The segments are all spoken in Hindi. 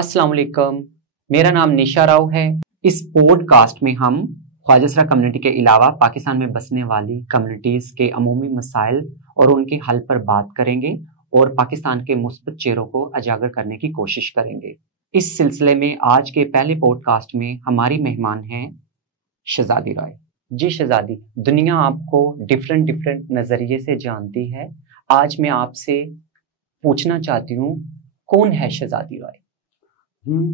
अस्सलाम वालेकुम। मेरा नाम निशा राव है। इस पॉडकास्ट में हम ख्वाजा कम्युनिटी के अलावा पाकिस्तान में बसने वाली कम्युनिटीज़ के अमूमी मसाइल और उनके हल पर बात करेंगे और पाकिस्तान के मुस्बत चेहरों को उजागर करने की कोशिश करेंगे। इस सिलसिले में आज के पहले पॉडकास्ट में हमारी मेहमान हैं शहजादी राय। जी शहजादी, दुनिया आपको डिफरेंट नज़रिए से जानती है। आज मैं आपसे पूछना चाहती हूँ, कौन है शहजादी राय?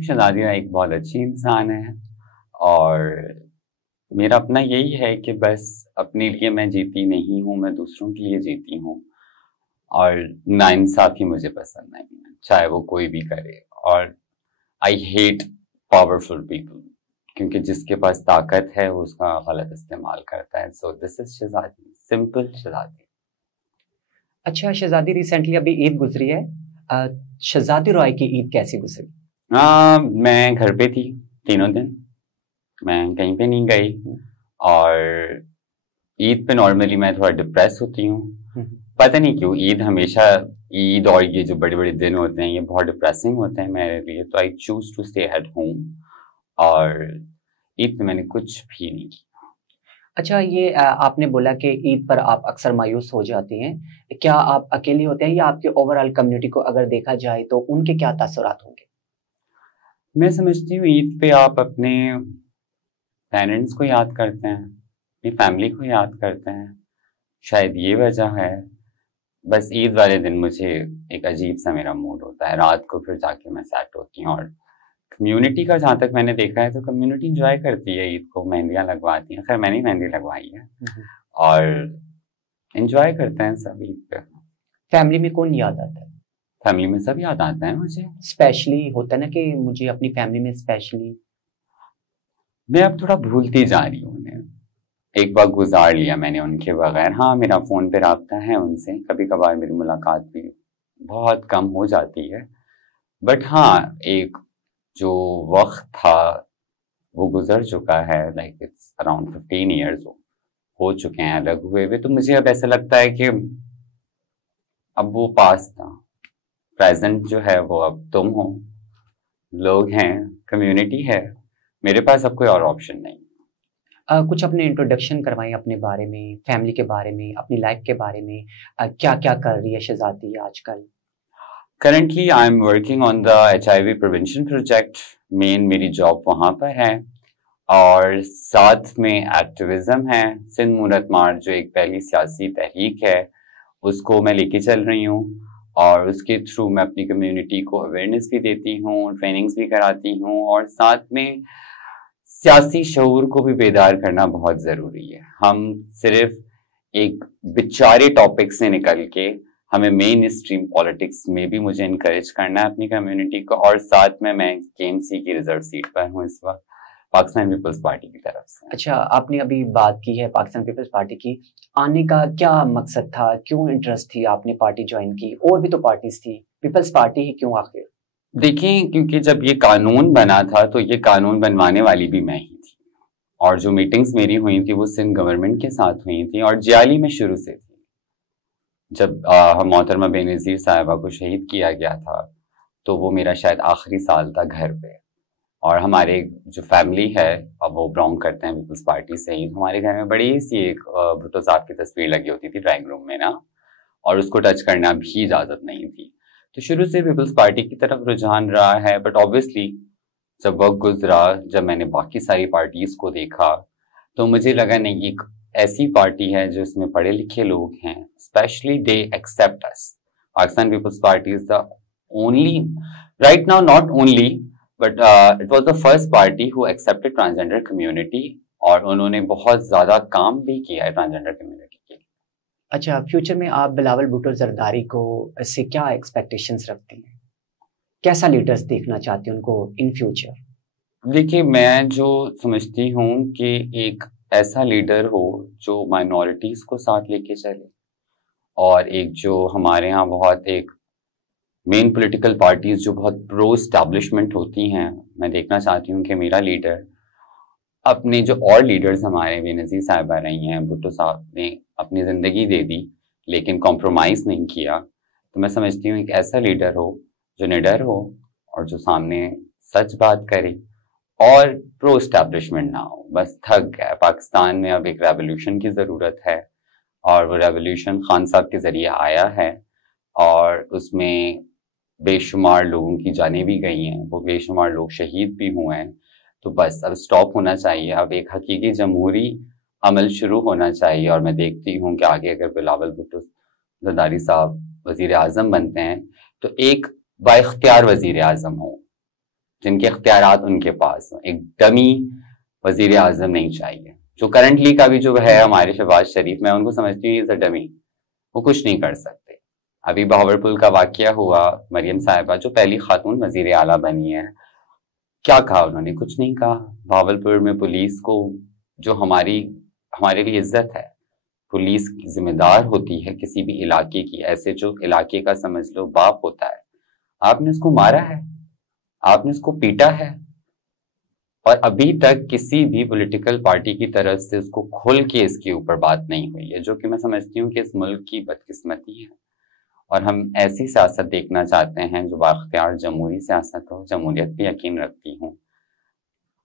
शहजादी राय एक बहुत अच्छी इंसान है और मेरा अपना यही है कि बस अपने लिए मैं जीती नहीं हूँ, मैं दूसरों के लिए जीती हूँ। और नाइंसाफी मुझे पसंद नहीं है, चाहे वो कोई भी करे। और आई हेट पावरफुल पीपल, क्योंकि जिसके पास ताकत है वो उसका गलत इस्तेमाल करता है। So this is Shahzadi, simple शहजादी। अच्छा शहजादी, रिसेंटली अभी ईद गुजरी है। शहजादी राय की ईद कैसी गुजरी? मैं घर पे थी तीनों दिन, मैं कहीं पे नहीं गई। और ईद पे नॉर्मली मैं थोड़ा डिप्रेस होती हूँ, पता नहीं क्यों। ईद हमेशा, ईद और ये जो बड़े बड़े दिन होते हैं ये बहुत डिप्रेसिंग होते हैं मेरे लिए, तो I choose to stay at home. और ईद पे मैंने कुछ भी नहीं किया। अच्छा, ये आपने बोला कि ईद पर आप अक्सर मायूस हो जाती हैं। क्या आप अकेली होते हैं या आपके ओवरऑल कम्युनिटी को अगर देखा जाए तो उनके क्या तासुरात होंगे? मैं समझती हूँ ईद पे आप अपने पेरेंट्स को याद करते हैं, अपनी फैमिली को याद करते हैं, शायद ये वजह है। बस ईद वाले दिन मुझे एक अजीब सा मेरा मूड होता है, रात को फिर जाके मैं सेट होती हूँ। और कम्युनिटी का जहाँ तक मैंने देखा है तो कम्युनिटी इंजॉय करती है ईद को, मेहंदियाँ लगवाती हैं। खैर मैंने मेहंदी लगवाई है और इंजॉय करते हैं सब ईद पे। फैमिली में कौन याद आता है? फैमिली में सब याद आता है मुझे। स्पेशली होता है ना कि मुझे अपनी फैमिली में स्पेशली। मैं अब थोड़ा भूलती जा रही हूँ उन्हें, एक बार गुजार लिया मैंने उनके बगैर। हाँ, मेरा फोन पे राब्ता है उनसे, कभी कभार मेरी मुलाकात भी बहुत कम हो जाती है। बट हाँ, एक जो वक्त था वो गुजर चुका है। लाइक इट्स अराउंड 15 ईयर्स हो चुके हैं अलग हुए हुए। तो मुझे अब ऐसा लगता है कि अब वो पास था, प्रेजेंट जो है वो अब तुम हो, लोग हैं, कम्युनिटी है। मेरे पास अब कोई और ऑप्शन नहीं। कुछ अपने इंट्रोडक्शन करवाएं अपने बारे में, फैमिली के बारे में, अपनी लाइफ के बारे में। क्या क्या कर रही है शहजादी आजकल? Currently I am working on the HIV prevention project. Main मेरी जॉब वहां पर है और साथ में एक्टिविज्म है। सिंध मूरत मार्च जो एक पहली सियासी तहरीक है उसको मैं लेके चल रही हूँ और उसके थ्रू मैं अपनी कम्युनिटी को अवेयरनेस भी देती हूँ, ट्रेनिंग्स भी कराती हूँ और साथ में सियासी शऊर को भी बेदार करना बहुत जरूरी है। हम सिर्फ एक बेचारे टॉपिक से निकल के हमें मेन स्ट्रीम पॉलिटिक्स में भी मुझे इनकरेज करना है अपनी कम्युनिटी को। और साथ में मैं KMC की रिजर्व सीट पर हूँ इस वक्त, पाकिस्तान पीपल्स पार्टी की तरफ से। अच्छा, आपने अभी बात की है पाकिस्तान पीपल्स पार्टी की। आने का क्या मकसद था, क्यों इंटरेस्ट थी आपने पार्टी ज्वाइन की? और भी तो पार्टीज थी, पीपल्स पार्टी ही क्यों आखिर? देखिए, क्योंकि जब ये कानून बना था तो ये कानून बनवाने वाली भी मैं ही थी और जो मीटिंग्स मेरी हुई थी वो सिंध गवर्नमेंट के साथ हुई थी और जियाली में शुरू से थी। जब हम मोहतरमा बेनज़ीर साहिबा को शहीद किया गया था तो वो मेरा शायद आखिरी साल था घर पे। और हमारे जो फैमिली है, अब वो बिलोंग करते हैं पीपल्स पार्टी से ही, हमारे घर में बड़ी सी एक भुट्टो साहब की तस्वीर लगी होती थी ड्राइंग रूम में ना, और उसको टच करना भी इजाजत नहीं थी। तो शुरू से पीपल्स पार्टी की तरफ रुझान रहा है। बट ऑब्वियसली जब वक्त गुजरा, जब मैंने बाकी सारी पार्टीज को देखा तो मुझे लगा नहीं, एक ऐसी पार्टी है जो इसमें पढ़े लिखे लोग हैं, specially they accept us. Pakistan Peoples Party is the only, right now not only, but it was the first party who accepted transgender community और उन्होंने बहुत ज्यादा काम भी किया है ट्रांसजेंडर कम्युनिटी के लिए। अच्छा, फ्यूचर में आप बिलावल भुट्टो जरदारी को से क्या एक्सपेक्टेशंस रखती हैं? कैसा लीडर्स देखना चाहती हैं उनको इन फ्यूचर? देखिए, मैं जो समझती हूँ कि एक ऐसा लीडर हो जो माइनॉरिटीज को साथ लेके चले और एक जो हमारे यहाँ बहुत एक मेन पॉलिटिकल पार्टीज जो बहुत प्रो एस्टैब्लिशमेंट होती हैं, मैं देखना चाहती हूँ कि मेरा लीडर अपने जो और लीडर्स हमारे बेनज़ीर साहिबा रही हैं, भुट्टो साहब ने अपनी ज़िंदगी दे दी लेकिन कॉम्प्रोमाइज़ नहीं किया। तो मैं समझती हूँ एक ऐसा लीडर हो जो निडर हो और जो सामने सच बात करे और प्रो एस्टैब्लिशमेंट ना हो। बस थक गया। पाकिस्तान में अब एक रेवोल्यूशन की ज़रूरत है और वो रेवोल्यूशन खान साहब के ज़रिए आया है और उसमें बेशुमार लोगों की जानें भी गई हैं, वो बेशुमार लोग शहीद भी हुए हैं। तो बस अब स्टॉप होना चाहिए, अब एक हकीकी जमहूरी अमल शुरू होना चाहिए। और मैं देखती हूँ कि आगे अगर बिलावल भुट्टो जरदारी साहब वजीर आजम बनते हैं तो एक बाइख्तियार वजीर आजम हो, जिनके इख्तियारात उनके पास हो। एक डमी वजीर आजम नहीं चाहिए। जो करंटली का भी जो है हमारे शहबाज शरीफ, मैं उनको समझती हूँ इज अ डमी, वो कुछ नहीं कर सकते। अभी बहावलपुर का वाकया हुआ, मरियम साहिबा जो पहली खातून वजीर आला बनी है, क्या कहा उन्होंने? कुछ नहीं कहा। बहावलपुर में पुलिस को, जो हमारे लिए इज्जत है, पुलिस की जिम्मेदार होती है किसी भी इलाके की। ऐसे जो इलाके का समझ लो बाप होता है, आपने उसको मारा है, आपने उसको पीटा है और अभी तक किसी भी पॉलिटिकल पार्टी की तरफ से उसको खुल के इसके ऊपर बात नहीं हुई है, जो कि मैं समझती हूँ कि इस मुल्क की बदकिस्मती है। और हम ऐसी सियासत देखना चाहते हैं जो बाख्तियार जमहूरी सियासत हो, जमहूरियत भी यकीन रखती हूँ।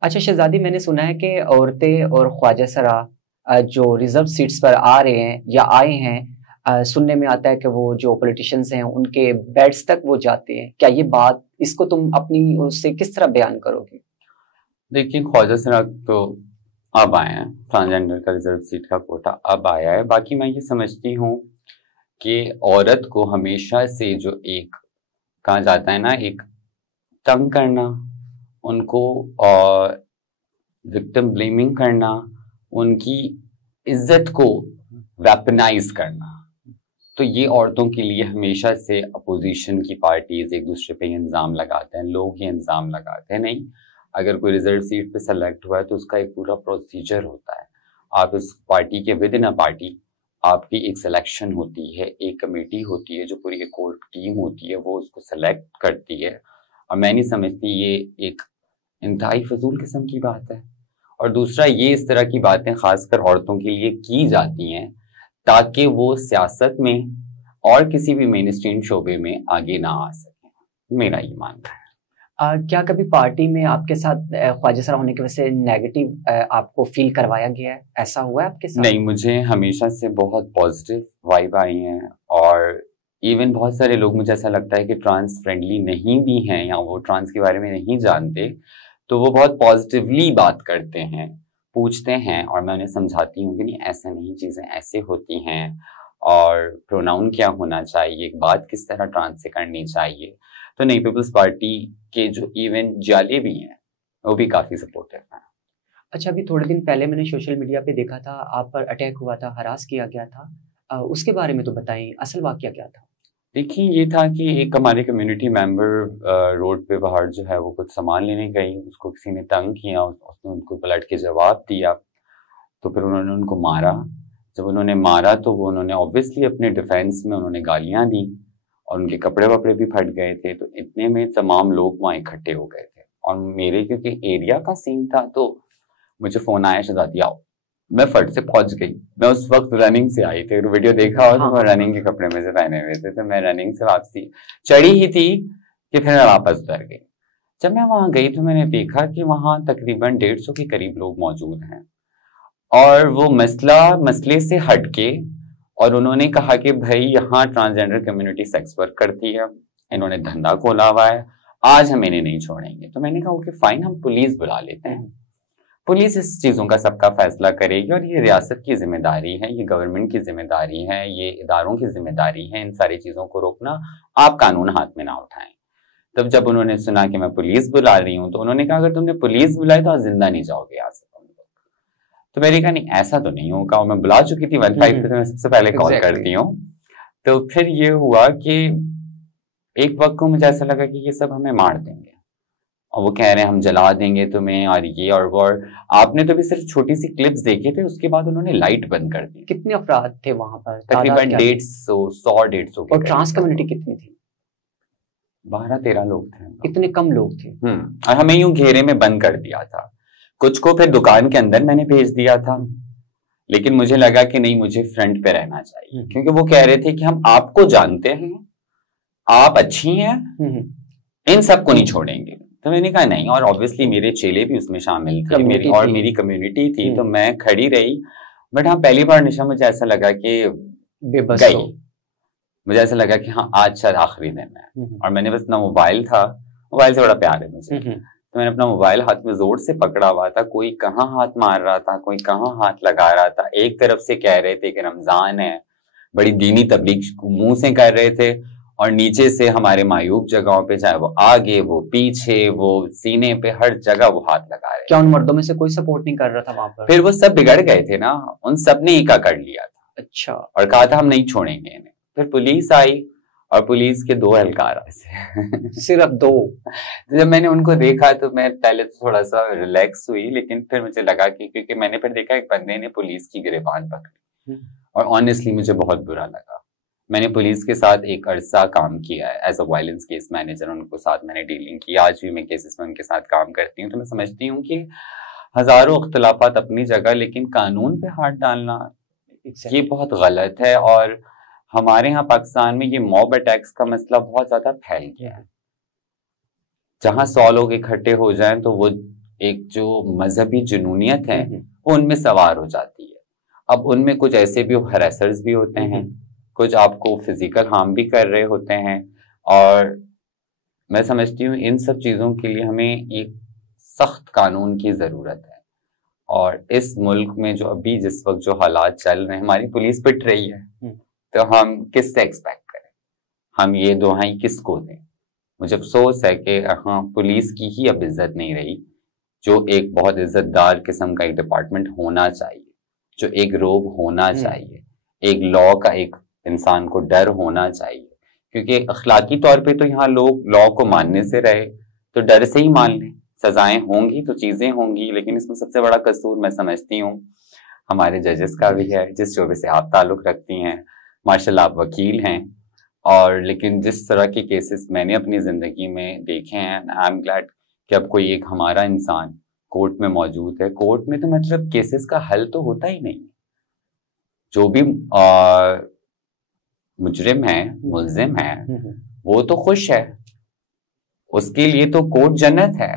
अच्छा शहजादी, मैंने सुना है कि औरतें और ख्वाजा सरा जो रिजर्व सीट्स पर आ रहे हैं या आए हैं, सुनने में आता है कि वो जो पॉलिटिशियंस हैं उनके बेड्स तक वो जाते हैं। क्या ये बात, इसको तुम अपनी उससे किस तरह बयान करोगे? देखिए, ख्वाजा सरा तो अब आए हैं, ट्रांसजेंडर का रिजर्व सीट का कोटा अब आया है। बाकी मैं ये समझती हूँ कि औरत को हमेशा से जो एक कहा जाता है ना, एक तंग करना, उनको विक्टिम ब्लेमिंग करना, उनकी इज्जत को वेपनाइज करना, तो ये औरतों के लिए हमेशा से अपोजिशन की पार्टीज एक दूसरे पे इल्जाम लगाते हैं, लोग ये इल्जाम लगाते हैं। नहीं, अगर कोई रिजर्व सीट पे सेलेक्ट हुआ है तो उसका एक पूरा प्रोसीजर होता है। आप इस पार्टी के विद इन अ पार्टी, आपकी एक सिलेक्शन होती है, एक कमेटी होती है, जो पूरी एक कोर टीम होती है, वो उसको सेलेक्ट करती है। और मैं नहीं समझती ये एक इंतहाई फजूल किस्म की बात है। और दूसरा, ये इस तरह की बातें खासकर औरतों के लिए की जाती हैं ताकि वो सियासत में और किसी भी मेन स्ट्रीम शोबे में आगे ना आ सके। मेरा ये मानना है। क्या कभी पार्टी में आपके साथ ख्वाजा सरा होने की वजह से नेगेटिव आपको फील करवाया गया है? ऐसा हुआ है आपके साथ? नहीं, मुझे हमेशा से बहुत पॉजिटिव वाइब आई हैं और इवन बहुत सारे लोग, मुझे ऐसा लगता है कि ट्रांस फ्रेंडली नहीं भी हैं या वो ट्रांस के बारे में नहीं जानते, तो वो बहुत पॉजिटिवली बात करते हैं, पूछते हैं और मैं उन्हें समझाती हूँ कि नहीं, ऐसा नहीं, चीज़ें ऐसे होती हैं और प्रोनाउन क्या होना चाहिए, एक बात किस तरह ट्रांस से करनी चाहिए। तो नहीं, पीपल्स पार्टी के जो इवन जाले भी हैं वो भी काफ़ी सपोर्टिव हैं। अच्छा, अभी थोड़े दिन पहले मैंने सोशल मीडिया पे देखा था, आप पर अटैक हुआ था, हरास किया गया था, उसके बारे में तो बताइए, असल वाकया क्या था? देखिए, ये था कि एक हमारे कम्युनिटी मेंबर रोड पे बाहर जो है वो कुछ सामान लेने गई, उसको किसी ने तंग किया, उसने उनको पलट के जवाब दिया, तो फिर उन्होंने उनको मारा। जब उन्होंने मारा तो वो उन्होंने ऑब्वियसली अपने डिफेंस में उन्होंने गालियां दी और उनके कपड़े वपड़े भी फट गए थे। तो इतने में तमाम लोग वहाँ इकट्ठे हो गए थे और मेरे क्योंकि एरिया का सीन था तो मुझे फोन आया, शहजादी आओ। मैं फट से पहुंच गई। मैं उस वक्त रनिंग से आई थी, वीडियो देखा और तो मैं रनिंग के कपड़े में से पहने हुए थे, तो मैं रनिंग से वापसी चढ़ी ही थी कि फिर मैं वापस उतर गई। जब मैं वहां गई तो मैंने देखा कि वहां तकरीबन 150 के करीब लोग मौजूद हैं और वो मसले से हटके, और उन्होंने कहा कि भाई यहाँ ट्रांसजेंडर कम्युनिटी सेक्स वर्क करती है, इन्होंने धंधा खोला हुआ है, आज हम इन्हें नहीं छोड़ेंगे। तो मैंने कहा ओके फाइन, हम पुलिस बुला लेते हैं, पुलिस इस चीज़ों का सबका फैसला करेगी और ये रियासत की जिम्मेदारी है, ये गवर्नमेंट की जिम्मेदारी है, ये इदारों की जिम्मेदारी है इन सारी चीज़ों को रोकना, आप कानून हाथ में ना उठाएं। तब जब उन्होंने सुना कि मैं पुलिस बुला रही हूँ तो उन्होंने कहा अगर तुमने पुलिस बुलाई तो आज जिंदा नहीं जाओगे यहाँ से तुम लोग। तो मैंने कहा नहीं, ऐसा तो नहीं होगा, और मैं बुला चुकी थी 15 पे, तो मैं सबसे पहले कॉल करती हूँ। तो फिर ये हुआ कि एक वक्त को मुझे ऐसा लगा कि ये सब हमें मार देंगे और वो कह रहे हैं हम जला देंगे तुम्हें और ये और वो। आपने तो भी सिर्फ छोटी सी क्लिप्स देखे थे, उसके बाद उन्होंने लाइट बंद कर दी। कितने अफराद थे वहां पर? तकरीबन 150 और ट्रांस कम्युनिटी कितनी थी? 12-13 लोग थे। इतने कम लोग थे? और हमें यूं घेरे में बंद कर दिया था। कुछ को फिर दुकान के अंदर मैंने भेज दिया था, लेकिन मुझे लगा कि नहीं, मुझे फ्रंट पे रहना चाहिए, क्योंकि वो कह रहे थे कि हम आपको जानते हैं, आप अच्छी हैं, इन सबको नहीं छोड़ेंगे। तो मैंने कहा नहीं, और ऑब्वियसली मेरे चेले भी उसमें शामिल थे, मेरी कम्युनिटी थी, तो मैं खड़ी रही। बट हाँ, पहली बार निशा मुझे ऐसा लगा कि गई, मुझे ऐसा लगा कि हाँ आज शायद आखिरी दिन है। और मैंने बस अपना मोबाइल था, मोबाइल से बड़ा प्यार है मुझे, तो मैंने अपना मोबाइल हाथ में जोर से पकड़ा हुआ था। कोई कहाँ हाथ मार रहा था, कोई कहाँ हाथ लगा रहा था। एक तरफ से कह रहे थे कि रमजान है, बड़ी दीनी तबलीग मुंह से कर रहे थे, और नीचे से हमारे मायूब जगहों पे, चाहे वो आगे, वो पीछे, वो सीने पे, हर जगह वो हाथ लगा रहे। क्या उन मर्दों में से कोई सपोर्ट नहीं कर रहा था वहां पर? फिर वो सब बिगड़ गए थे ना, उन सब ने एका कर लिया था। अच्छा। और कहा था हम नहीं छोड़ेंगे इन्हें। फिर पुलिस आई, और पुलिस के 2 एहलकार ऐसे सिर्फ 2। तो जब मैंने उनको देखा तो मैं पहले तो थोड़ा सा रिलैक्स हुई, लेकिन फिर मुझे लगा कि, क्योंकि मैंने फिर देखा एक बंदे ने पुलिस की गिरबान पकड़ी, और ऑनेस्टली मुझे बहुत बुरा लगा। मैंने पुलिस के साथ एक अरसा काम किया है as a violence case manager, उनके साथ मैंने डीलिंग की, आज भी मैं केसेस में उनके साथ काम करती हूँ। तो मैं समझती हूँ कि हजारों अख्तलाफात अपनी जगह, लेकिन कानून पे हाथ डालना ये बहुत गलत है। और हमारे यहाँ पाकिस्तान में ये मॉब अटैक्स का मसला बहुत ज्यादा फैल गया है। जहां 100 लोग इकट्ठे हो जाएं तो वो एक जो मजहबी जुनूनियत है वो उनमें सवार हो जाती है। अब उनमें कुछ ऐसे भी हरेसर्स भी होते हैं, कुछ आपको फिजिकल हार्म भी कर रहे होते हैं। और मैं समझती हूँ इन सब चीजों के लिए हमें एक सख्त कानून की जरूरत है। और इस मुल्क में जो अभी जिस वक्त जो हालात चल रहे हैं, हमारी पुलिस पिट रही है, तो हम किससे एक्सपेक्ट करें, हम ये दुहाई किसको दें। मुझे अफसोस है कि हाँ, पुलिस की ही अब इज्जत नहीं रही, जो एक बहुत इज्जतदार किस्म का एक डिपार्टमेंट होना चाहिए, जो एक रोब होना चाहिए, एक लॉ का एक इंसान को डर होना चाहिए। क्योंकि अखलाकी तौर पे तो यहाँ लोग लॉ को मानने से रहे, तो डर से ही मान लें, सजाएं होंगी तो चीजें होंगी। लेकिन इसमें सबसे बड़ा कसूर मैं समझती हूँ हमारे जजेस का भी है, जिस शोबे से आप ताल्लुक रखती हैं। माशाल्लाह आप वकील हैं, और लेकिन जिस तरह के केसेस मैंने अपनी जिंदगी में देखे हैं, आई एम ग्लैड कि अब कोई एक हमारा इंसान कोर्ट में मौजूद है। कोर्ट में तो मतलब केसेस का हल तो होता ही नहीं। जो भी मुजरिम है, मुल्जिम है, वो तो खुश है, उसके लिए तो कोर्ट जन्नत है।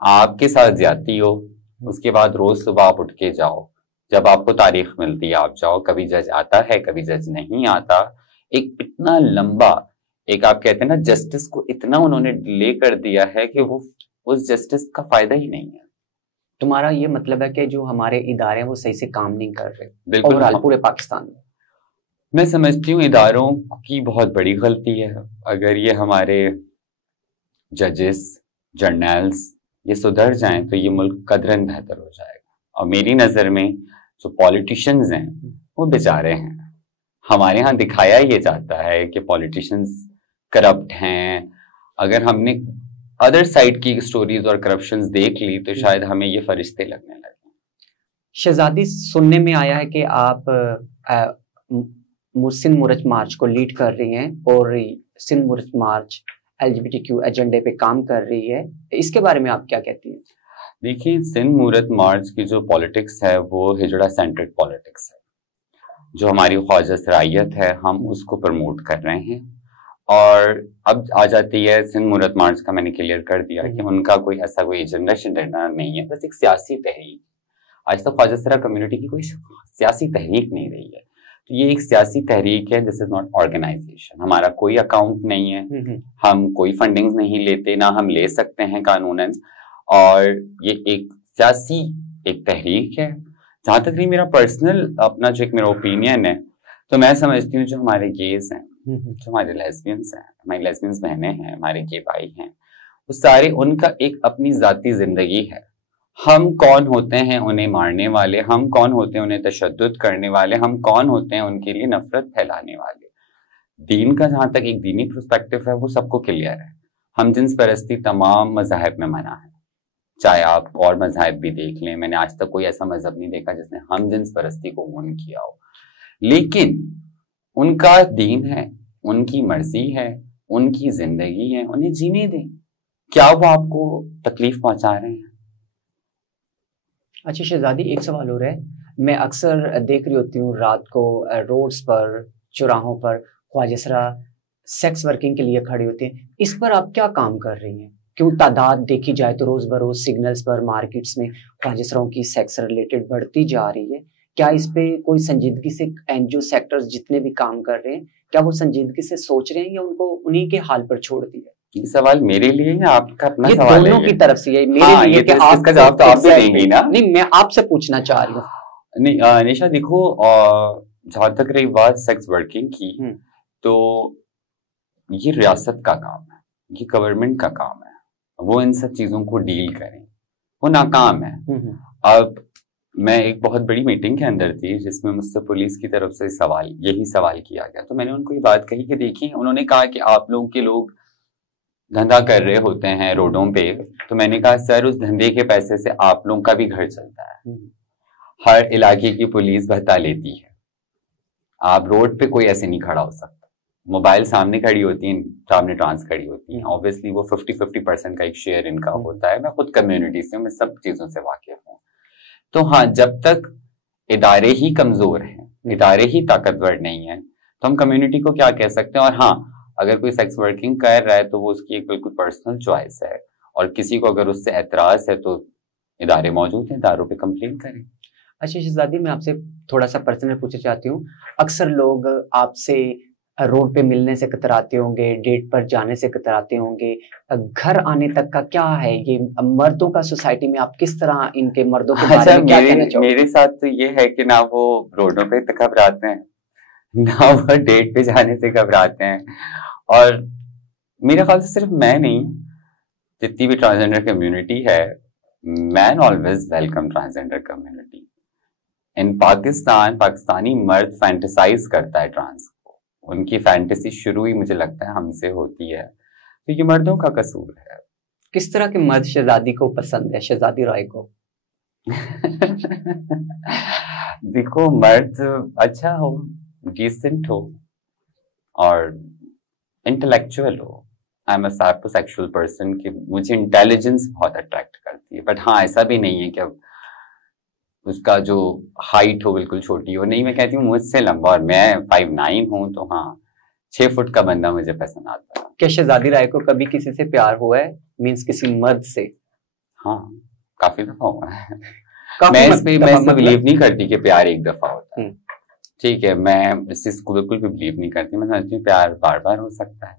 आपके साथ ज्यादती हो, उसके बाद रोज सुबह आप उठ के जाओ, जब आपको तारीख मिलती है आप जाओ, कभी जज आता है कभी जज नहीं आता। एक इतना लंबा, एक आप कहते हैं ना, जस्टिस को इतना उन्होंने डिले कर दिया है कि वो उस जस्टिस का फायदा ही नहीं है। तुम्हारा ये मतलब है कि जो हमारे इदारे हैं वो सही से काम नहीं कर रहे? बिल्कुल, पूरे पाकिस्तान में मैं समझती हूँ इदारों की बहुत बड़ी गलती है। अगर ये हमारे जजेस, जर्नल्स ये सुधर जाएं तो ये मुल्क कदरन बेहतर हो जाएगा। और मेरी नजर में जो पॉलिटिशियंस हैं वो बेचारे हैं। हमारे यहाँ दिखाया ये जाता है कि पॉलिटिशियंस करप्ट हैं। अगर हमने अदर साइड की स्टोरीज और करप्शंस देख ली तो शायद हमें ये फरिश्ते लगने लगे। शहजादी, सुनने में आया है कि आप सिंध मुरज मार्च को लीड कर रही हैं, और सिंध मुरज मार्च LGBTQ एजेंडे पे काम कर रही है, इसके बारे में आप क्या कहती हैं? देखिए, सिंध मुरज मार्च की जो पॉलिटिक्स है वो हिजड़ा सेंट्रिक पॉलिटिक्स है। जो हमारी ख्वाजा सरायत है हम उसको प्रमोट कर रहे हैं। और अब आ जाती है सिंध मुरज मार्च का, मैंने क्लियर कर दिया कि उनका कोई ऐसा कोई एजेंडा नहीं है, बस एक सियासी तहरीक। आज तक ख्वाजा सरा कम्युनिटी की कोई सियासी तहरीक नहीं रही है, तो ये एक सियासी तहरीक है। This is not organisation. हमारा कोई अकाउंट नहीं है, हम कोई फंडिंग्स नहीं लेते, ना हम ले सकते हैं कानूनन। और ये एक सियासी एक तहरीक है। जहां तक नहीं मेरा पर्सनल अपना जो एक मेरा ओपिनियन है, तो मैं समझती हूँ जो हमारे गेज हैं, जो हमारे लेस्बियंस हैं, हमारी लेस्बियंस बहनें हैं, हमारे गे भाई हैं, वो सारे उनका एक अपनी जाती जिंदगी है। हम कौन होते हैं उन्हें मारने वाले, हम कौन होते हैं उन्हें तशद्दुद करने वाले, हम कौन होते हैं उनके लिए नफरत फैलाने वाले। दीन का जहां तक एक दीनी पर्सपेक्टिव है वो सबको क्लियर है। हम जिन्स परस्ती तमाम मज़ाहिब में मना है, चाहे आप और मज़ाहिब भी देख लें। मैंने आज तक कोई ऐसा मजहब नहीं देखा जिसने हम जिन्स परस्ती को ओन किया हो। लेकिन उनका दीन है, उनकी मर्जी है, उनकी जिंदगी है, उन्हें जीने दें। क्या वो आपको तकलीफ पहुंचा रहे हैं? अच्छा शहजादी, एक सवाल हो रहा है। मैं अक्सर देख रही होती हूँ रात को रोड्स पर, चौराहों पर ख्वाजा सरा सेक्स वर्किंग के लिए खड़े होते हैं, इस पर आप क्या काम कर रही हैं? क्यों तादाद देखी जाए तो रोज बरोज सिग्नल्स पर, मार्केट्स में ख्वाजिशराओं की सेक्स रिलेटेड बढ़ती जा रही है। क्या इस पे कोई संजीदगी से एनजीओ सेक्टर्स जितने भी काम कर रहे हैं, क्या वो संजीदगी से सोच रहे हैं या उनको उन्हीं के हाल पर छोड़ दिया? ये सवाल मेरे लिए या आपका अपना ये सवाल दोनों है? की तरफ से, ये मेरे हाँ, लिए ये कि तो आप इसका जवाब तो आप भी देंगी ना। नहीं, मैं आपसे पूछना चाह रही हूँ। नहीं निशा, देखो जहां तक रही बात सेक्स वर्किंग की, तो ये रियासत का काम है, ये गवर्नमेंट का काम है, वो इन सब चीजों को डील करें, वो नाकाम है। अब मैं एक बहुत बड़ी मीटिंग के अंदर थी जिसमें मुझसे पुलिस की तरफ से यही सवाल किया गया, तो मैंने उनको ये बात कही कि देखिए, उन्होंने कहा कि आप लोग के लोग धंधा कर रहे होते हैं रोडों पे, तो मैंने कहा सर उस धंधे के पैसे से आप लोगों का भी घर चलता है, हर इलाके की पुलिस भत्ता लेती है, आप रोड पे कोई ऐसे नहीं खड़ा हो सकता, मोबाइल सामने खड़ी होती है, सामने ट्रांस खड़ी होती है, ऑब्वियसली वो 50-50% का एक शेयर इनका होता है। मैं खुद कम्युनिटी से, मैं सब चीजों से वाकिफ हूँ। तो हाँ, जब तक इदारे ही कमजोर हैं, इदारे ही ताकतवर नहीं है, तो हम कम्युनिटी को क्या कह सकते हैं। और हाँ, अगर कोई सेक्स वर्किंग कर रहा है तो वो उसकी एक बिल्कुल पर्सनल चॉइस है, और किसी को अगर उससे एतराज है तो इदारे मौजूद हैं, इदारों पे कंप्लेन करें। अच्छा शहजादी, मैं आपसे थोड़ा सा पर्सनल पूछना चाहती हूँ। अक्सर लोग आपसे रोड पे मिलने से कतराते होंगे, डेट पर जाने से कतराते होंगे, घर आने तक का क्या है ये मर्दों का सोसाइटी में? आप किस तरह इनके मर्दों के बारे में क्या कहना चाहोगे? मेरे साथ तो ये है कि ना वो रोडों पे घबराते हैं, ना वो डेट पे जाने से घबराते हैं। और मेरे ख्याल से सिर्फ मैं नहीं, जितनी भी ट्रांसजेंडर कम्युनिटी है, man always welcome transgender community. In Pakistan, Pakistani मर्द फैंटेसाइज करता है ट्रांस को, उनकी फैंटेसी शुरू ही मुझे लगता है हमसे होती है, तो ये मर्दों का कसूर है। किस तरह के मर्द शहजादी को पसंद है, शहजादी राय को? देखो, मर्द अच्छा हो, डिसेंट हो और इंटेलेक्चुअल हो। I am a psychosexual person कि मुझे इंटेलिजेंस बहुत अट्रैक्ट करती है, बट हाँ, ऐसा भी नहीं है कि अब उसका जो हाइट हो बिल्कुल छोटी हो। नहीं, मैं कहती हूँ मुझसे लंबा, और मैं 5'9" हूँ, तो हाँ 6 फुट का बंदा मुझे पसंद आता है। क्या शहजादी राय को कभी किसी से प्यार हुआ है, मीन्स किसी मर्द से? हाँ, काफी दफा हुआ है। मैं इसमें बिलीव नहीं करती कि प्यार एक दफा होता है, ठीक है, मैं इस चीज को बिल्कुल भी बिलीव नहीं करती। मैं समझती हूँ प्यार बार बार हो सकता है,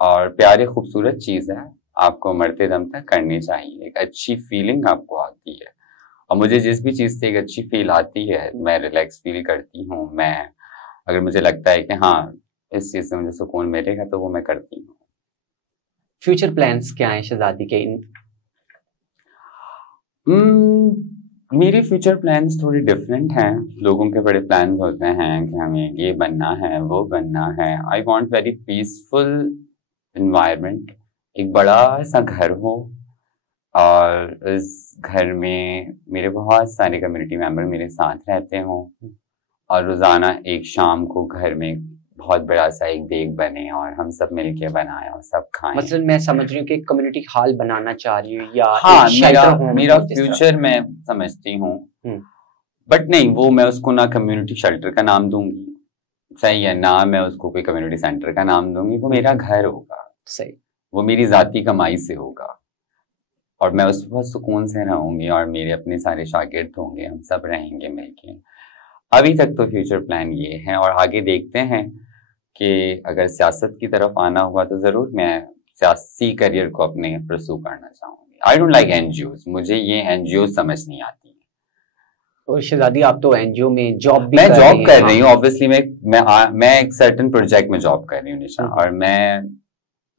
और प्यार एक खूबसूरत चीज है, आपको मरते दम तक करनी चाहिए। एक अच्छी फीलिंग आपको आती है, और मुझे जिस भी चीज से एक अच्छी फील आती है, मैं रिलैक्स फील करती हूँ। मैं अगर मुझे लगता है कि हाँ इस चीज से मुझे सुकून मिलेगा, तो वो मैं करती हूँ। फ्यूचर प्लान्स क्या है शहजादी के? मेरे फ्यूचर प्लान्स थोड़े डिफरेंट हैं। लोगों के बड़े प्लान्स होते हैं कि हमें ये बनना है, वो बनना है। I want very peaceful environment, एक बड़ा सा घर हो, और इस घर में मेरे बहुत सारे कम्युनिटी मेंबर मेरे साथ रहते हों, और रोजाना एक शाम को घर में बहुत बड़ा सा एक देग बने और हम सब मिलके बनाएं और सब खाएं। मतलब मैं समझ रही हूँ कि कम्युनिटी हॉल बनाना चाह रही हूँ, या हाँ, एक मेरा फ्यूचर मैं समझती हूँ, बट नहीं, वो मैं उसको ना कम्युनिटी शेल्टर का नाम दूंगी, सही है ना, मैं उसको कोई कम्युनिटी सेंटर का नाम दूंगी। वो मेरा घर होगा, सही, वो मेरी जाती कमाई से होगा, और मैं उस बहुत सुकून से रहूंगी, और मेरे अपने सारे शागिर्द होंगे, हम सब रहेंगे मिलके। अभी तक तो फ्यूचर प्लान ये है, और आगे देखते हैं कि अगर सियासत की तरफ आना हुआ तो जरूर मैं सियासी करियर को अपने परस्यू करना चाहूंगी। आई डोंट लाइक एनजीओज, मुझे ये एनजीओ समझ नहीं आती है। और शहजादी, आप तो एनजीओ में जॉब मैं जॉब कर रही हूँ, ऑब्वियसली मैं एक सर्टेन प्रोजेक्ट में जॉब कर रही हूँ निशा, और मैं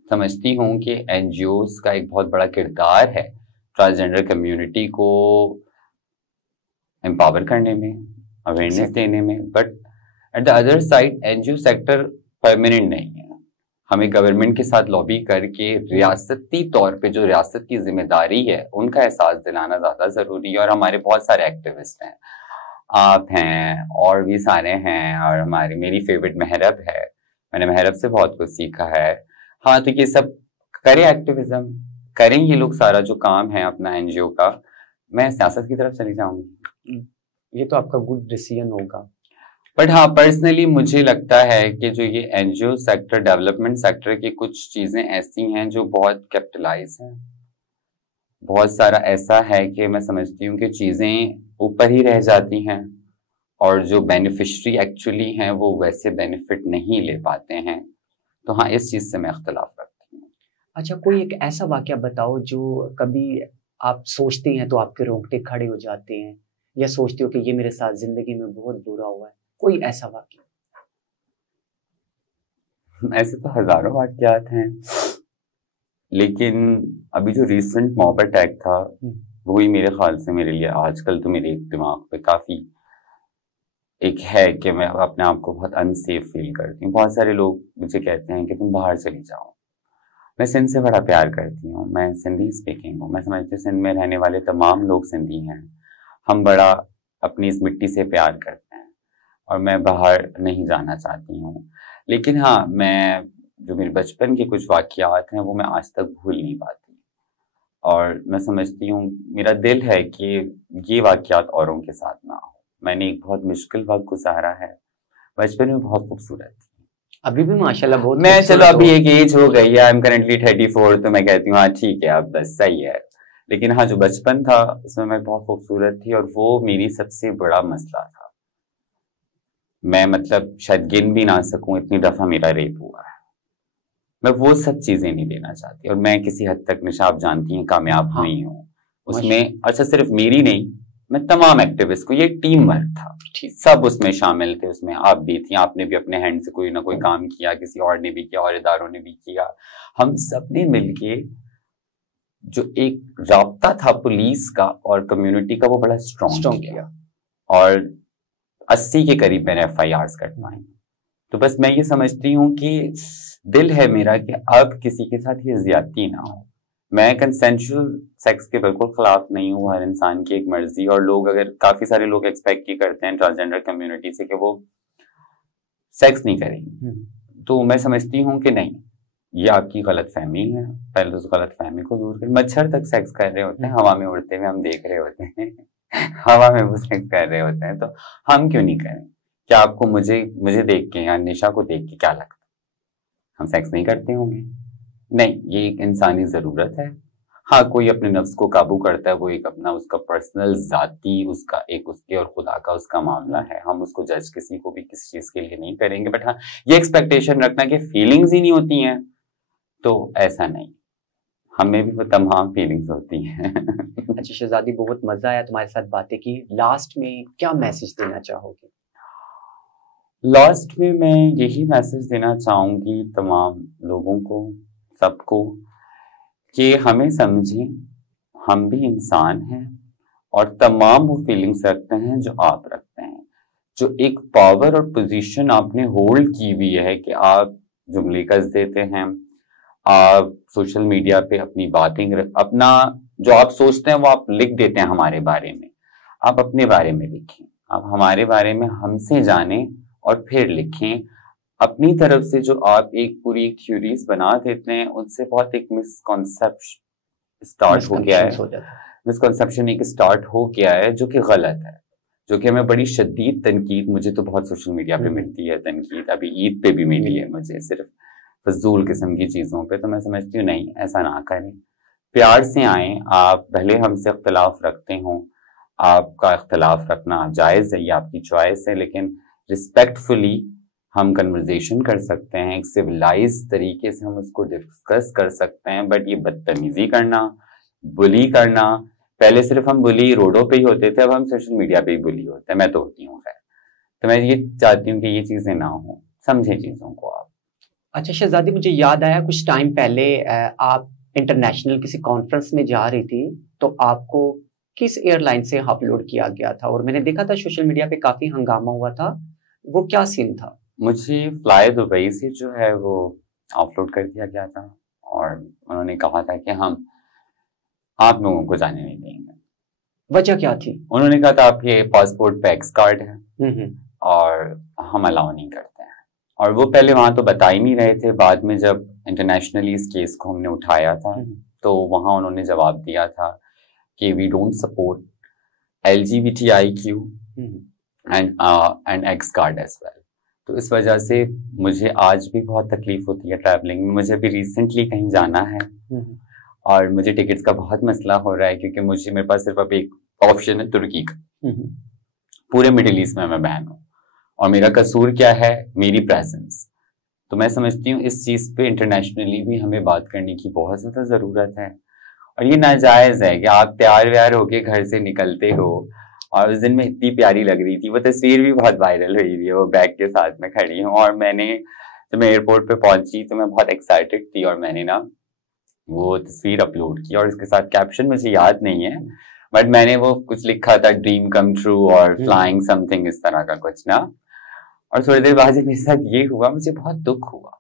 समझती हूँ कि एनजीओज का एक बहुत बड़ा किरदार है ट्रांसजेंडर कम्युनिटी को एम्पावर करने में, अवेयरनेस देने में, but at the other side NGO sector permanent नहीं है। हमें गवर्नमेंट के साथ लॉबी करके रियासती तौर पे जो रियासत की जिम्मेदारी है उनका एहसास दिलाना ज्यादा जरूरी है। और हमारे बहुत सारे एक्टिविस्ट हैं, आप हैं और भी सारे हैं, और मेरी फेवरेट महरब है, मैंने महरब से बहुत कुछ सीखा है। हाँ, तो ये सब करें, एक्टिविज्म करें ये लोग, सारा जो काम है अपना एनजीओ का। मैं सियासत की तरफ चली जाऊंगी। ये तो आपका गुड डिसीजन होगा। बट हाँ, पर्सनली मुझे लगता है कि जो ये एनजीओ सेक्टर, डेवलपमेंट सेक्टर की कुछ चीजें ऐसी हैं जो बहुत कैपिटलाइज हैं। बहुत सारा ऐसा है कि मैं समझती हूँ कि चीजें ऊपर ही रह जाती हैं और जो बेनिफिशरी एक्चुअली हैं वो वैसे बेनिफिट नहीं ले पाते हैं। तो हाँ, इस चीज से मैं इख्तलाफ रखती हूँ। अच्छा, कोई एक ऐसा वाकया बताओ जो कभी आप सोचती हैं तो आपके रोंगटे खड़े हो जाते हैं, या सोचती हो कि ये मेरे साथ जिंदगी में बहुत बुरा हुआ है, कोई ऐसा वाकया? ऐसे तो हजारों वाकयात हैं, लेकिन अभी जो रिसेंट मॉब अटैक था वही मेरे ख्याल से मेरे लिए आजकल तो मेरे दिमाग पे काफी एक है कि मैं अपने आप को बहुत अनसेफ फील करती हूँ। बहुत सारे लोग मुझे कहते हैं कि तुम बाहर चली जाओ। मैं सिंध से बड़ा प्यार करती हूँ, मैं सिंधी स्पीकिंग हूँ, मैं समझती हूँ सिंध में रहने वाले तमाम लोग सिंधी हैं। हम बड़ा अपनी इस मिट्टी से प्यार करते हैं और मैं बाहर नहीं जाना चाहती हूँ। लेकिन हाँ, मैं जो मेरे बचपन के कुछ वाकयात हैं वो मैं आज तक भूल नहीं पाती, और मैं समझती हूँ, मेरा दिल है कि ये वाकयात औरों के साथ ना हो। मैंने एक बहुत मुश्किल वक्त गुजारा है, बचपन में बहुत खूबसूरत थी। अभी भी माशाल्लाह बहुत मैं चलो खूबसूरत अभी हो। एक एज हो गई है, आई एम करेंटली 34, तो मैं कहती हूँ हाँ ठीक है, अब बस सही है। लेकिन हाँ, जो बचपन था उसमें मैं बहुत खूबसूरत थी, और वो मेरी सबसे बड़ा मसला था। मैं मतलब शायद गिन भी ना सकूं इतनी दफा मेरा रेप हुआ है। मैं वो सब चीजें नहीं देना चाहती, और मैं किसी हद तक निशा आप जानती हैं कामयाब हाँ, हुई हूँ उसमें। अच्छा, सिर्फ मेरी नहीं, मैं तमाम एक्टिविस्ट को, ये टीम वर्क था, सब उसमें शामिल थे। उसमें आप भी थी, आपने भी अपने हैंड से कोई ना कोई काम किया, किसी और ने भी किया, और इदारों ने भी किया। हम सब ने मिलके जो एक राब्ता था पुलिस का और कम्युनिटी का, वो बड़ा स्ट्रॉन्ग किया, और 80 के करीब मैंने FIRs कटवाई। तो बस मैं ये समझती हूँ कि दिल है मेरा कि अब किसी के साथ ये ज्यादती ना हो। मैं कंसेंशुअल सेक्स के बिल्कुल खिलाफ नहीं हूँ, हर इंसान की एक मर्जी, और लोग अगर काफी सारे लोग एक्सपेक्ट ही करते हैं ट्रांसजेंडर कम्युनिटी से कि वो सेक्स नहीं करेंगे, तो मैं समझती हूँ कि नहीं, ये आपकी गलत फहमी है। पहले तो उस गलत फहमी को दूर करें। मच्छर तक सेक्स कर रहे होते हैं, हवा में उड़ते हुए हम देख रहे होते हैं हवा में वो सेक्स कर रहे होते हैं, तो हम क्यों नहीं करें? क्या आपको मुझे मुझे देख के या निशा को देख के क्या लगता हम सेक्स नहीं करते होंगे? नहीं, ये एक इंसानी जरूरत है। हाँ, कोई अपने नफ्स को काबू करता है, वो एक अपना उसका पर्सनल जाती उसका एक उसके और खुदा का उसका मामला है। हम उसको जज किसी को भी किसी चीज के लिए नहीं करेंगे। बट हाँ, ये एक्सपेक्टेशन रखना कि फीलिंग्स ही नहीं होती हैं, तो ऐसा नहीं, हमें भी वो तमाम फीलिंग्स होती हैं अच्छा शहजादी, बहुत मजा आया तुम्हारे साथ बातें की। लास्ट में क्या मैसेज देना चाहोगे? लास्ट में मैं यही मैसेज देना चाहूंगी तमाम लोगों को, सबको, कि हमें समझें, हम भी इंसान हैं और तमाम वो फीलिंग्स रखते हैं जो आप रखते हैं। जो एक पावर और पोजीशन आपने होल्ड की हुई है कि आप जुमले कस देते हैं, आप सोशल मीडिया पे अपनी बातें, अपना जो आप सोचते हैं वो आप लिख देते हैं हमारे बारे में। आप अपने बारे में लिखें, आप हमारे बारे में हमसे जानें और फिर लिखें। अपनी तरफ से जो आप एक पूरी थ्योरीज बना देते हैं, उससे बहुत एक मिसकॉन्सेप्शन स्टार्ट हो गया है। मिसकॉन्सेप्शन एक स्टार्ट हो गया है जो कि गलत है, जो कि हमें बड़ी शदीद तनकीद, मुझे तो बहुत सोशल मीडिया पे मिलती है तनकीद, अभी ईद पे भी मिली है मुझे, सिर्फ फजूल किस्म की चीजों पे। तो मैं समझती हूँ नहीं, ऐसा ना करें, प्यार से आए। आप भले हमसे इख्तलाफ रखते हो, आपका इख्तलाफ रखना जायज है, ये आपकी चॉइस है, लेकिन रिस्पेक्टफुली हम कन्वर्जेशन कर सकते हैं, एक सिविलाइज तरीके से हम उसको डिस्कस कर सकते हैं। बट ये बदतमीजी करना, बुली करना, पहले सिर्फ हम बुली रोडों पे ही होते थे, अब हम सोशल मीडिया पे ही बुली होते हैं। मैं तो होती हूँ खैर। तो मैं ये चाहती हूँ कि ये चीजें ना हो, समझे चीजों को आप। अच्छा शहजादी, मुझे याद आया कुछ टाइम पहले आप इंटरनेशनल किसी कॉन्फ्रेंस में जा रही थी, तो आपको किस एयरलाइन से अपलोड किया गया था? और मैंने देखा था सोशल मीडिया पे काफी हंगामा हुआ था, वो क्या सीन था? मुझे फ्लाई दुबई से जो है वो ऑफलोड कर दिया गया था, और उन्होंने कहा था कि हम आप लोगों को जाने नहीं देंगे। वजह क्या थी? उन्होंने कहा था आपके पासपोर्ट पे एक्स कार्ड है और हम अलाउ नहीं करते हैं। और वो पहले वहां तो बता ही नहीं रहे थे, बाद में जब इंटरनेशनली इस केस को हमने उठाया था तो वहां उन्होंने जवाब दिया था कि we don't support LGBTIQ and X card as well. तो इस वजह से मुझे आज भी बहुत तकलीफ होती है ट्रैवलिंग में। मुझे अभी रिसेंटली कहीं जाना है और मुझे टिकट्स का बहुत मसला हो रहा है, क्योंकि मेरे पास सिर्फ अब एक ऑप्शन है तुर्की का। पूरे मिडिल ईस्ट में मैं बैन हूँ और मेरा कसूर क्या है? मेरी प्रेजेंस। तो मैं समझती हूँ इस चीज पे इंटरनेशनली भी हमें बात करने की बहुत ज्यादा जरूरत है। और ये नाजायज है कि आप तैयार व्यार होके घर से निकलते हो, और उस दिन में इतनी प्यारी लग रही थी, वो तस्वीर भी बहुत वायरल हुई थी, वो बैग के साथ में खड़ी हूँ। और जब मैं एयरपोर्ट पे पहुंची तो मैं बहुत एक्साइटेड थी और मैंने ना वो तस्वीर अपलोड की, और इसके साथ कैप्शन मुझे याद नहीं है, बट मैंने वो कुछ लिखा था, ड्रीम कम ट्रू और फ्लाइंग समथिंग, इस तरह का कुछ ना। और थोड़ी देर बाद मेरे साथ ये हुआ, मुझे बहुत दुख हुआ।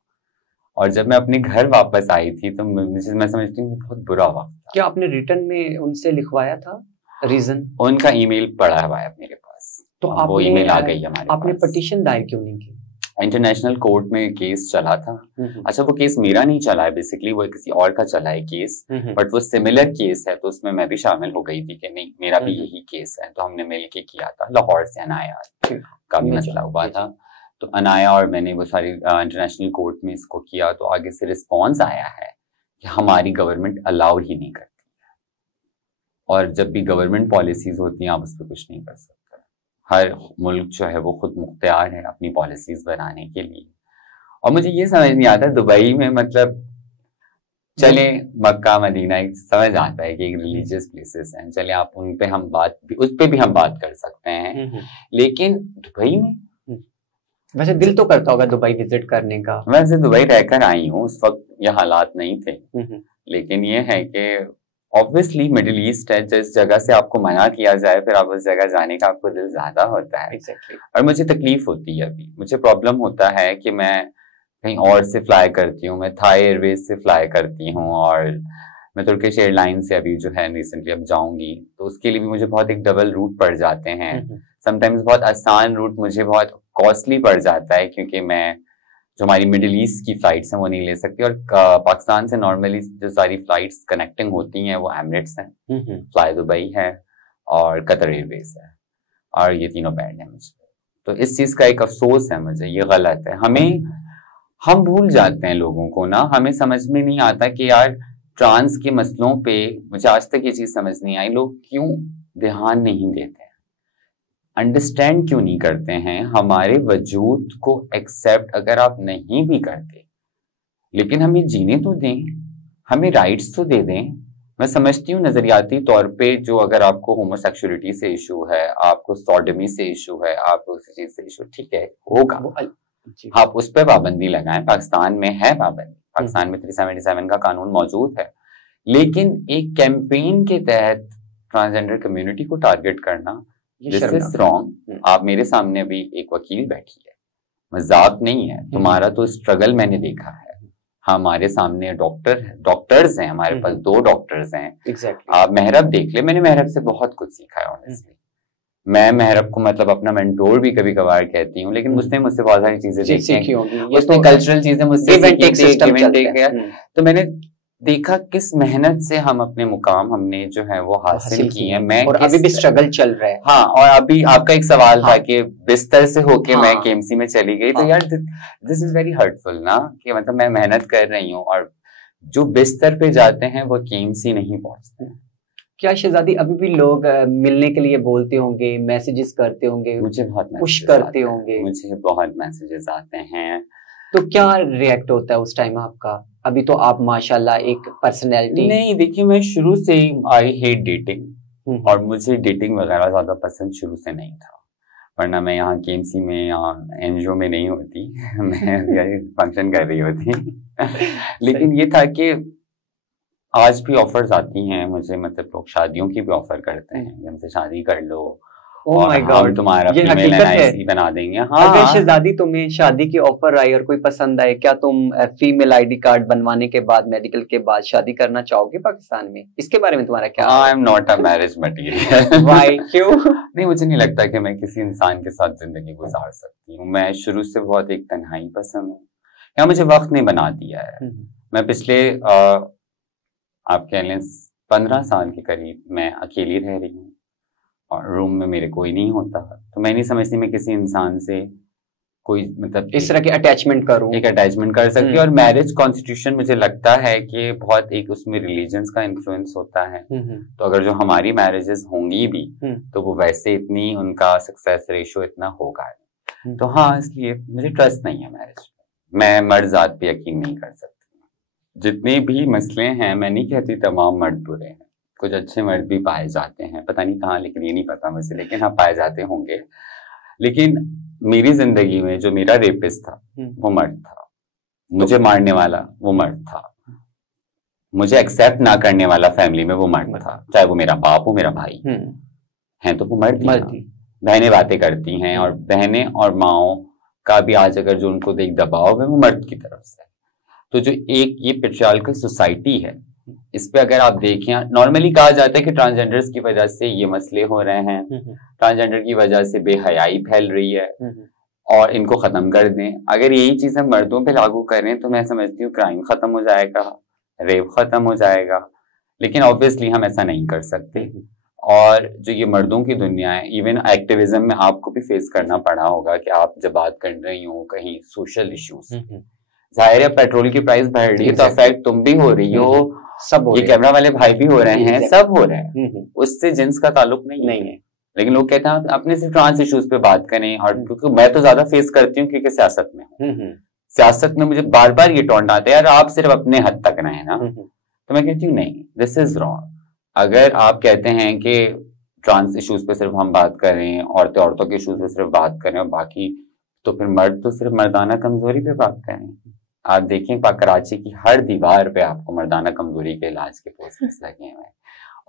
और जब मैं अपने घर वापस आई थी तो मैं समझती हूँ बहुत बुरा हुआ। क्या आपने रिटर्न में उनसे लिखवाया था रीजन? उनका ईमेल पड़ा हुआ है मेरे पास, तो वो ईमेल आ गई हमारे पास। आपने पिटीशन दायर क्यों नहीं की? इंटरनेशनल कोर्ट में केस चला था। अच्छा, वो केस मेरा नहीं चला है, बेसिकली वो किसी और का चला है केस, बट वो सिमिलर केस है, तो उसमें मैं भी शामिल हो गई थी कि नहीं मेरा भी यही केस है। तो हमने मिलके किया था, लाहौर से अनाया का भी मसला हुआ था। तो अनाया और मैंने वो सारी इंटरनेशनल कोर्ट में इसको किया, तो आगे से रिस्पॉन्स आया है कि हमारी गवर्नमेंट अलाउ ही नहीं करती है, और जब भी गवर्नमेंट पॉलिसीज होती हैं आप उस पर कुछ नहीं कर सकते। हर मुल्क जो है वो खुद मुख्तियार है अपनी पॉलिसीज बनाने के लिए। और मुझे ये समझ नहीं आता दुबई में, मतलब चले मक्का मदीना समझ आता है कि एक रिलीजियस प्लेसेस हैं, चले आप उस पे भी हम बात कर सकते हैं, लेकिन दुबई में वैसे दिल तो करता होगा दुबई विजिट करने का। वैसे दुबई रहकर आई हूँ, उस वक्त ये हालात नहीं थे, लेकिन ये है कि ऑब्वियसली मिडिल ईस्ट है, जिस जगह से आपको मना किया जाए फिर आप उस जगह जाने का आपको दिल ज्यादा होता है। और मुझे तकलीफ होती है, अभी मुझे प्रॉब्लम होता है कि मैं कहीं और से फ्लाई करती हूँ, मैं थाई एयरवेज से फ्लाई करती हूँ, और मैं तुर्किश एयरलाइन से अभी जो है रिसेंटली अब जाऊंगी, तो उसके लिए भी मुझे बहुत एक डबल रूट पड़ जाते हैं। समटाइम्स बहुत आसान रूट मुझे बहुत कॉस्टली पड़ जाता है, क्योंकि मैं जो हमारी मिडिल ईस्ट की फ्लाइट्स हैं वो नहीं ले सकती, और पाकिस्तान से नॉर्मली जो सारी फ्लाइट्स कनेक्टिंग होती हैं वो एमिरेट्स हैं, फ्लाई दुबई है और कतर एयरवेज है, और ये तीनों बैंड है मुझे। तो इस चीज का एक अफसोस है मुझे, ये गलत है। हम भूल जाते हैं लोगों को ना, हमें समझ में नहीं आता कि यार ट्रांस के मसलों पे, मुझे आज तक ये चीज समझ नहीं आई, लोग क्यों ध्यान नहीं देते, अंडरस्टैंड क्यों नहीं करते हैं हमारे वजूद को एक्सेप्ट अगर आप नहीं भी करते, लेकिन हमें जीने तो दें, हमें राइट्स तो दे दें। मैं समझती हूँ नजरियाती तौर पे, जो अगर आपको होमोसेक्सुअलिटी से इशू है, आपको सॉडमी से इशू है, आपको उसी चीज से इशू, ठीक है होगा, आप उस पर पाबंदी लगाएं। पाकिस्तान में है पाबंदी, पाकिस्तान में 377 का कानून मौजूद है, लेकिन एक कैंपेन के तहत ट्रांसजेंडर कम्युनिटी को टारगेट करना, दिस इज रॉन्ग। आप मेरे सामने अभी एक वकील बैठी है, मजाक नहीं है, तुम्हारा तो स्ट्रगल मैंने देखा है। हमारे सामने डॉक्टर्स हैं, हमारे पास 2 डॉक्टर्स हैं। आप मेहरब देख ले, मैंने मेहरब से बहुत कुछ सीखा है ऑनेस्टली। मैं मेहरब को मतलब अपना मेंटोर भी कभी कभार कहती हूँ, लेकिन उसने मुझसे बहुत सारी चीजें सीखी होंगी, उसने कल्चरल चीजें मुझसे सीखी, तो मैंने देखा किस मेहनत से हम अपने मुकाम हमने जो है वो हासिल किए हैं। मैं और अभी भी स्ट्रगल चल रहा है। हाँ, और अभी आपका एक सवाल था कि बिस्तर से होके मैं केएमसी में चली गई, तो यार दिस इज वेरी हर्टफुल ना, कि मतलब मैं मेहनत कर रही हूँ और जो बिस्तर पे जाते हैं वो केएमसी नहीं पहुंचते। क्या शहजादी अभी भी लोग मिलने के लिए बोलते होंगे, मैसेजेस करते होंगे, मुझे बहुत पुश करते होंगे? मुझे बहुत मैसेजेस आते हैं। तो क्या रिएक्ट होता है उस टाइम आपका? अभी तो आप माशाल्लाह एक पर्सनैलिटी। नहीं, देखिए मैं शुरू से ही आई हेट डेटिंग, और मुझे डेटिंग वगैरह ज्यादा पसंद शुरू से नहीं था, वरना मैं यहाँ केएमसी में या एनजीओ में नहीं होती मैं फंक्शन कर रही होती लेकिन ये था कि आज भी ऑफर्स आती हैं मुझे, मतलब लोग शादियों की भी ऑफर करते हैं, हमसे शादी कर लो और हम तुम्हारा फीमेल एनआईसी बना देंगे। हाँ, अगर शहजादी तुम्हें शादी की ऑफर आई और कोई पसंद आए, क्या तुम फीमेल आईडी कार्ड बनवाने के बाद, मेडिकल के बाद शादी करना चाहोगे पाकिस्तान में? इसके बारे में तुम्हारा क्या? I am not a marriage material. Why? क्यों? नहीं, मुझे नहीं लगता कि मैं किसी इंसान के साथ जिंदगी गुजार सकती हूँ। मैं शुरू से बहुत एक तन्हाई पसंद हूँ, या मुझे वक्त ने बना दिया है। मैं पिछले आप कह लें 15 साल के करीब मैं अकेली रह रही हूँ, और रूम में मेरे कोई नहीं होता, तो मैं नहीं समझती मैं किसी इंसान से कोई मतलब इस तरह की अटैचमेंट करूं, एक अटैचमेंट कर सकती है। और मैरिज कॉन्स्टिट्यूशन मुझे लगता है कि बहुत एक उसमें रिलीजन्स का इन्फ्लुएंस होता है। तो अगर जो हमारी मैरिजेस होंगी भी तो वो वैसे इतनी उनका सक्सेस रेशियो इतना होगा। तो हाँ, इसलिए मुझे ट्रस्ट नहीं है मैरिज में। मैं मर्द जात पे यकीन नहीं कर सकती। जितने भी मसले हैं, मैं नहीं कहती तमाम मर्द बुरे हैं, कुछ अच्छे मर्द भी पाए जाते हैं, पता नहीं कहाँ, लेकिन ये नहीं पता मुझे, लेकिन हाँ पाए जाते होंगे। लेकिन मेरी जिंदगी में जो मेरा रेपिस्ट था वो मर्द था, मुझे मारने वाला वो मर्द था, मुझे एक्सेप्ट ना करने वाला फैमिली में वो मर्द था, चाहे वो मेरा बाप हो मेरा भाई है, तो वो मर्द ही। बहनें बातें करती हैं, और बहनें और माओ का भी आज अगर जो उनको देख दबाव है वो मर्द की तरफ से। तो जो एक ये पेट्रियार्कल सोसाइटी है, इस पे अगर आप देखें, नॉर्मली कहा जाता है कि ट्रांसजेंडर्स की वजह से ये मसले हो रहे हैं, ट्रांसजेंडर की वजह से बेहयाई फैल रही है, और इनको खत्म कर दें। अगर यही चीज हम मर्दों पे लागू करें तो मैं समझती हूँ क्राइम खत्म हो जाएगा, रेप खत्म हो जाएगा। लेकिन ऑब्वियसली हम ऐसा नहीं कर सकते। और जो ये मर्दों की दुनिया है, इवन एक्टिविज्म में आपको भी फेस करना पड़ा होगा कि आप जब बात कर रही हो कहीं सोशल इश्यूज, जाहिर है पेट्रोल की प्राइस बढ़ रही है तो अफेक्ट तुम भी हो रही हो, सब ये कैमरा वाले भाई भी हो रहे हैं, सब हो रहे हैं, उससे जिन्स का ताल्लुक नहीं है। लेकिन लोग कहते हैं अपने से ट्रांस इश्यूज पे बात करें, और क्योंकि मैं तो ज्यादा फेस करती हूँ क्योंकि सियासत में हूँ, सियासत में मुझे बार बार ये टॉन्ट आता है, यार आप सिर्फ अपने हद तक रहे ना। तो मैं कहती हूँ नहीं, दिस इज रॉन्ग। अगर आप कहते हैं कि ट्रांस इश्यूज पे सिर्फ हम बात करें, औरतों के इश्यूज पे सिर्फ बात करें और बाकी, तो फिर मर्द तो सिर्फ मर्दाना कमजोरी पे बात करें। आप देखें कराची की हर दीवार पे आपको मर्दाना कमजोरी के इलाज के पोस्टर्स लगे हुए हैं,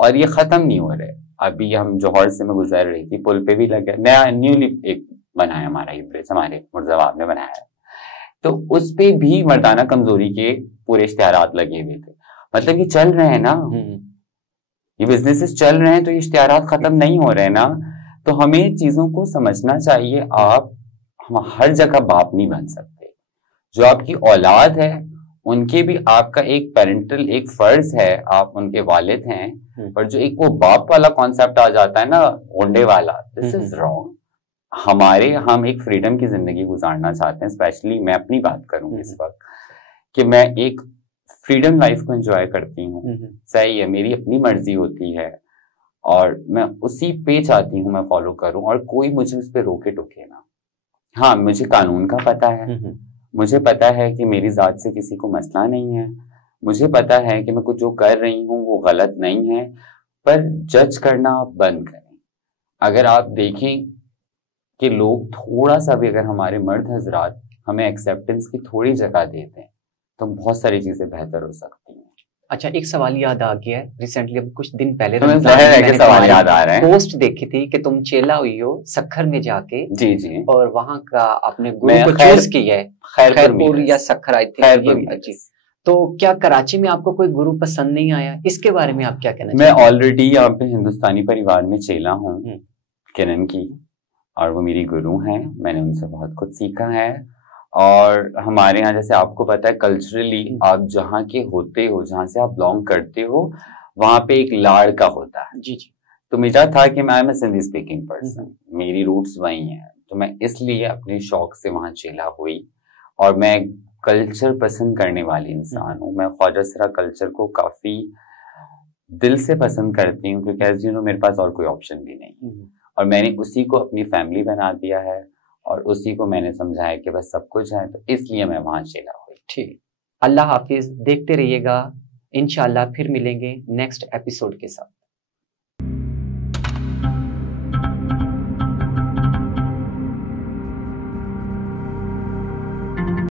और ये खत्म नहीं हो रहे। अभी हम जौहर से मैं गुजर रही थी, पुल पे भी लगे, नया न्यूली एक बनाया हमारा ये ब्रिज, हमारे मुर्जाबाद में बनाया है, तो उस पे भी मर्दाना कमजोरी के पूरे इश्तिहारात लगे हुए थे। मतलब ये चल रहे हैं ना, ये बिजनेसेस चल रहे हैं, तो ये इश्तिहारात खत्म नहीं हो रहे ना। तो हमें चीजों को समझना चाहिए। आप हम हर जगह बाप नहीं बन सकते। जो आपकी औलाद है उनके भी आपका एक पेरेंटल एक फर्ज है, आप उनके वालिद हैं, पर जो एक वो बाप वाला कॉन्सेप्ट आ जाता है ना, ओंडे वाला, दिस इज रॉन्ग। हम एक फ्रीडम की जिंदगी गुजारना चाहते हैं, स्पेशली मैं अपनी बात करूंगी इस वक्त कि मैं एक फ्रीडम लाइफ को एंजॉय करती हूँ। सही है, मेरी अपनी मर्जी होती है और मैं उसी पे चाहती हूँ मैं फॉलो करूं, और कोई मुझे उस पर रोके टोके ना। हाँ, मुझे कानून का पता है, मुझे पता है कि मेरी जात से किसी को मसला नहीं है, मुझे पता है कि मैं कुछ जो कर रही हूँ वो गलत नहीं है, पर जज करना आप बंद करें। अगर आप देखें कि लोग थोड़ा सा भी, अगर हमारे मर्द हजरात हमें एक्सेप्टेंस की थोड़ी जगह देते हैं तो बहुत सारी चीजें बेहतर हो सकती हैं। अच्छा, एक सवाल याद आ गया है, रिसेंटली अब कुछ दिन पहले सवाल याद आ रहा है, पोस्ट देखी थी कि तुम चेला हुई हो सखर में जाके, जी, और वहां का आपने गुरु को चूज किया है, खैरपुर या सखर आई थी। तो क्या कराची में आपको कोई गुरु पसंद नहीं आया? इसके बारे में आप क्या कहना चाहते हैं? मैं ऑलरेडी यहाँ पे हिंदुस्तानी परिवार में चेला हूँ किरण की, और वो मेरी गुरु हैं, मैंने उनसे बहुत कुछ सीखा है। और हमारे यहाँ जैसे आपको पता है कल्चरली आप जहाँ के होते हो, जहाँ से आप बिलोंग करते हो, वहां पे एक लाड़ का होता है। जी। तो मेरा था कि मैं सिंधी स्पीकिंग पर्सन, मेरी रूट्स वही हैं, तो मैं इसलिए अपने शौक से वहां चेला हुई। और मैं कल्चर पसंद करने वाली इंसान हूँ, मैं ख्वाजा सरा कल्चर को काफी दिल से पसंद करती हूँ, क्योंकि एज यू नो मेरे पास और कोई ऑप्शन भी नहीं, और मैंने उसी को अपनी फैमिली बना दिया है, और उसी को मैंने समझाया कि बस सब कुछ है, तो इसलिए मैं वहां चेला हुई। ठीक, अल्लाह हाफिज, देखते रहिएगा, इंशाल्लाह फिर मिलेंगे नेक्स्ट एपिसोड के साथ।